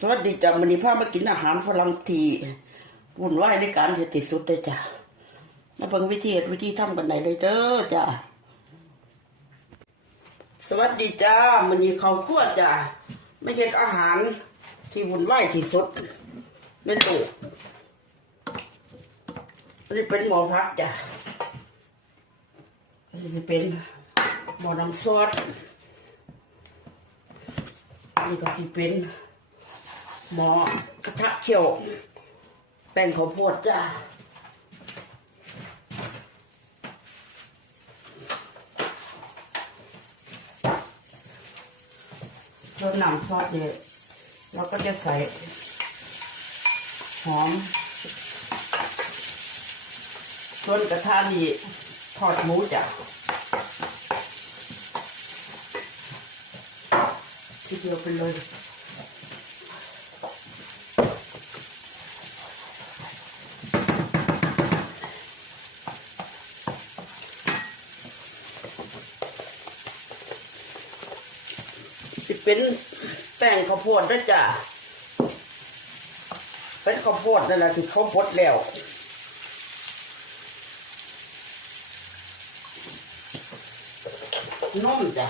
สวัสดีจ้ะวันนี้พามากินอาหารฝรั่งที่วุ่นวายในการเฮ็ดที่สุดเลยจ้ะมาเบิ่งวิธีเฮ็ดวิธีทำกันไหนเลยเด้อจ้ะสวัสดีจ้าวันนี้เขาวคั่วจ้ะไม่เฮ็ดอาหารที่วุ่นวายที่สุดในโลกนนี้เป็นหมอพักจ้ะอันนี้จะเป็นหมอน้ำซอสอันนี้ก็ที่เป็น หมอกระทะเขียว แป้งข้าวโพดจ้าเรานำซอสเนี่ยเราก็จะใส่หอม ส่วนกระทะนี่ทอดหมูจ้ะทีเดียวไปเลย จะเป็นแป้งข้าวโพดนะจ๊ะเป็นข้าวโพดนั่นแหละที่เขาบดแล้วนุ่มจ้ะ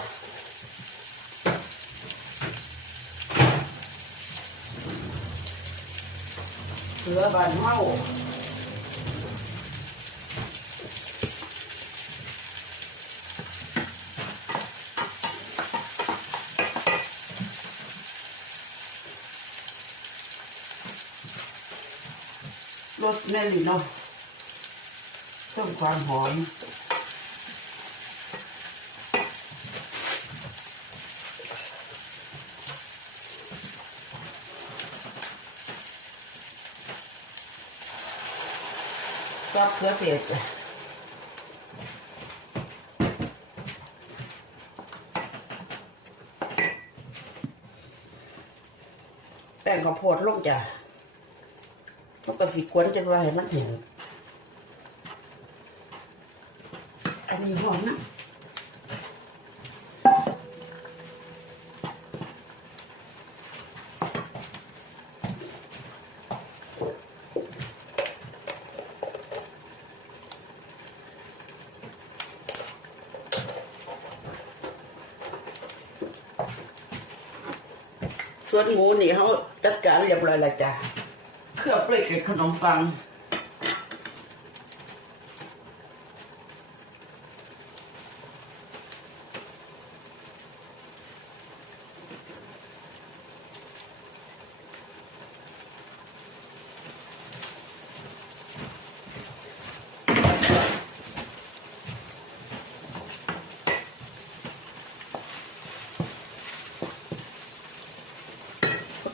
เกลือบานเมา รสแน่นเนาะเพิ่มความหอมซอสเขือเทศจ้ะแป้งข้าวโพดลงจ้ะ แล้วก็สีกวนจนว่าให้มันเห็นอันนี้หอมนะส่วนหมูนี่เขาจัดการเรียบร้อยแล้วจ้ะ เครื่องเปรี้ยวขนมปัง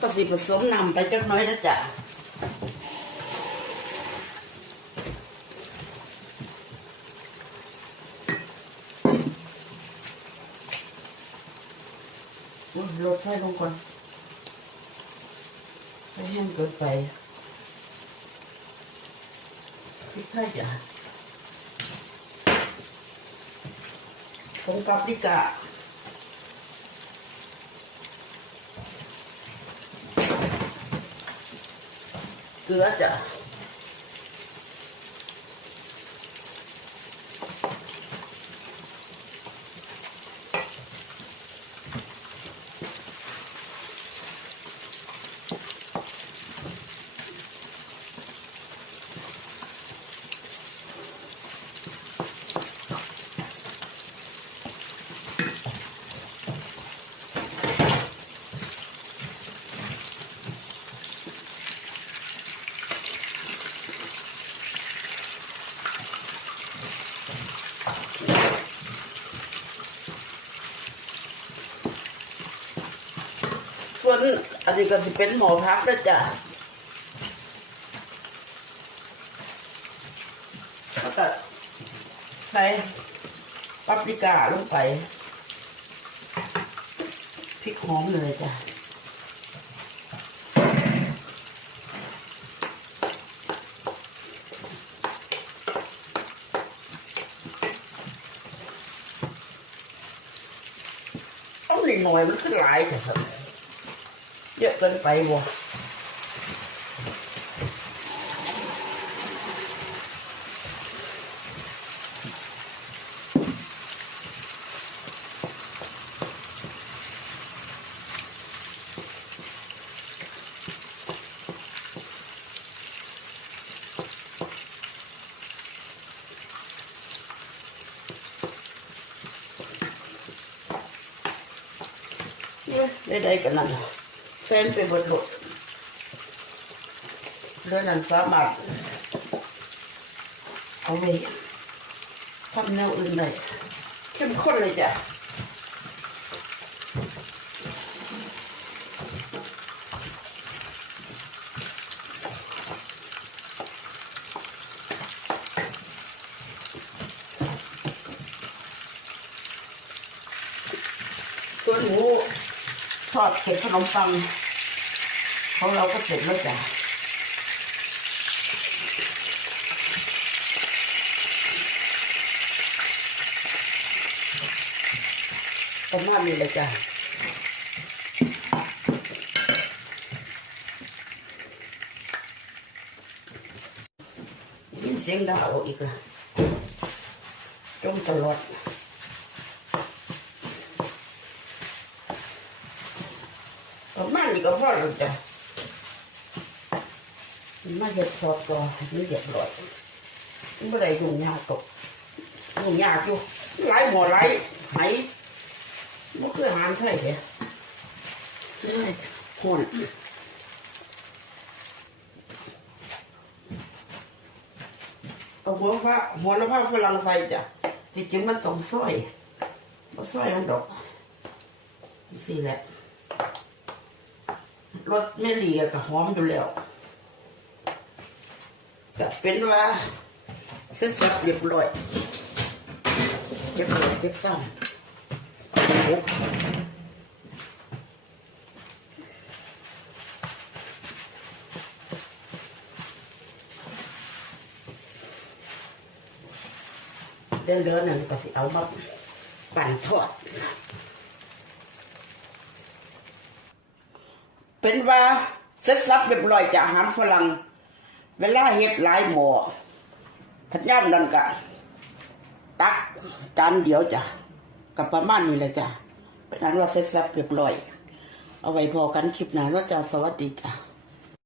ก็สิผสมนำไปจักน้อยนะจ๊ะ อุ๊ยลดไฟลงก่อนไม่แห้งเกินไปพริกไทยจ้ะผงปาปริกา เกลือจ้ะส่ วนอันนี้ก็จะเป็นหมอพักนะจ้ะแล้วก็ใส่ปาปริกาลงไปพริกหอมเลยจ้ะต้องหน่อยมันขึ้นหลายแต่ครับเยอะ กินไปบ่ได้ได้นไปบนหมดเรื่องนั้นสามารถเอาไปทำแนวอื่นได้เข้มข้นเลยจ้ะส่วนหมูทอดเผ็ดขนมปัง ของเราก็เสร็จแล้วจ้ะประมาณนี้เลยจ้ะยินเสียงดาวอีกละจงตลอดประมาณนี้ก็พอแล้วจ้ะ มาเห็ดสอดต่อให้มันเรียบร้อยมันไม่ได้ยุ่งยากตกยุ่งยากอยู่หลายหมอหลายไหมันคืออาหารไทยเด้คนเอาหัวฟ้าหัวน้ำผ้าฝรั่งใส่จ้ะที่จริงมันต้องซอยมาซอยมันดอกสิแหละรสไม่เหลียกับหอมอยู่แล้ว ก็เป็นว่าเสร็จสับเรียบร้อยเรียบร้อยเรียบร้อยเดินเดินนั่นก็สิเอามาปั่นทอด เป็นว่าเสร็จสับเรียบร้อยจากอาหารฝรั่ง เวลาเฮ็ดหลายหมอพัดย่านนั่นกะตักจานเดียวจ้ะกับประมาณนี้เลยจ้ะเป็นนั้นว่าเสร็จสับเรียบร้อย เอาไว้พอกันคลิปหน้าว่าจ้ะสวัสดีจ้ะ